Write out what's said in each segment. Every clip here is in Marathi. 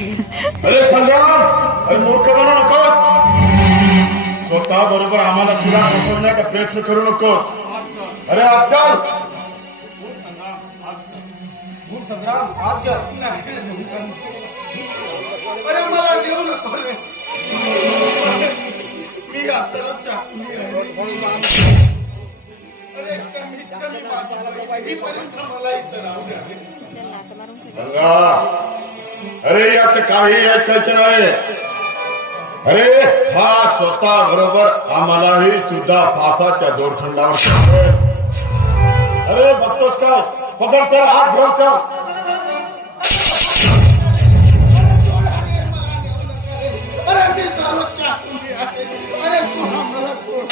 अरे संग्राम, अरे मूर्ख बनू नकोस. स्वतः बरोबर आम्हाला तुला फसवण्याचा प्रयत्न करू नकोस. अरे अफजल, संग्राम आप जा. अरे मला देऊ नको रे. मी असं चाकून अरे कमीत कमी पर्यंत मला इथं राहू द्या. गंगा, अरे याचं काही ऐकायचं नाही. अरे हा स्वतः बरोबर आम्हालाही सुद्धा फासाच्या दोरखंडावर टाकेल. अरे बघतोस काय, पकड तर हात घेऊन चल. अरे मी सर्व चाकून आहे. अरे सोडा मला सोड.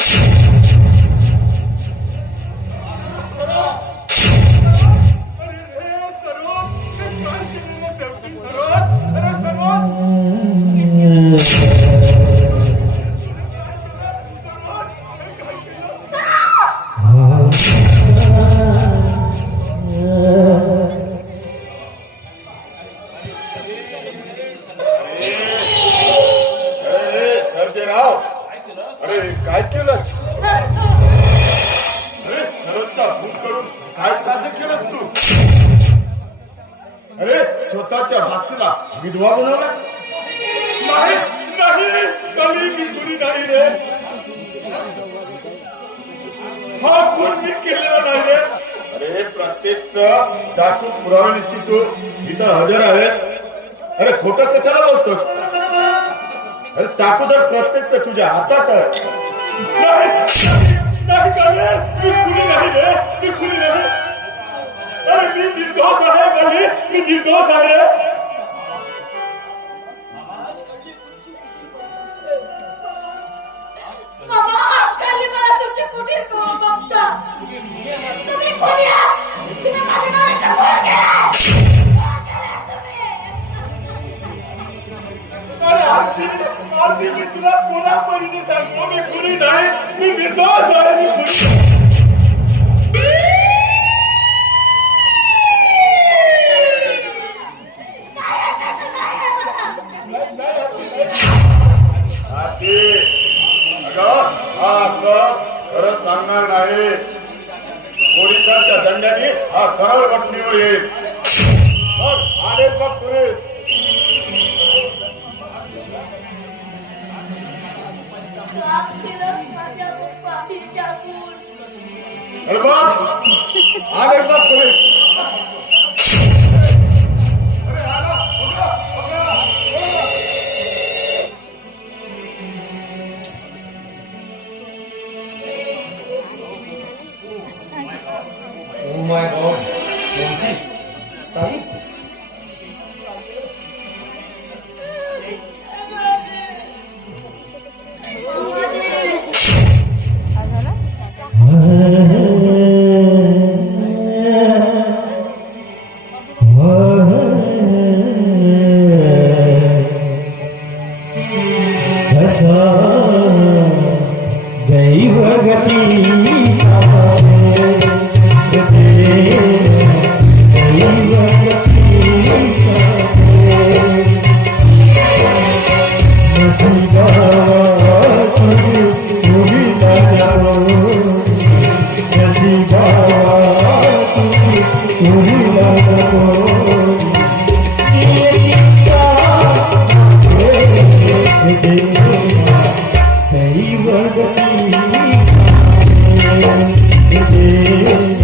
अरे काय केलं? अरे खरंच भूत करून काय साध्य केलं तू? अरे स्वतःच्या भाषेला विधवा बनवला? नाही नाही, कमी मी कुणी नाही रे. हा कोण मी केलेला नाही रे. अरे प्रत्येक चाकू पुराव्यानिशी तू इथं हजर आहेत. अरे खोटं कशाला बोलतोस? अरे चाकू तर प्रत्येक तुझ्या हातात आहे. नाही कमी, मी कुणी नाही रे. मी कुणी नाही. अरे मी निर्दोष आहे कमी, मी निर्दोष आहे रे. तुम्ही कोणी आहात? तुम्ही माझ्या नवऱ्याचा खून केला. अरे आरती मी तुला पुन्हा परिचय सांगतो. मी कुणी नाही, मी निर्दोष आहे. मी कुणी खरं सांगणार नाही. पोलिसांच्या दंड्याने हा सरळ वटणीवर येईल. आले बघ पोलीस. अरे बघ, आले बघ पोलीस. Oh my God, कोणती ताई? Hey,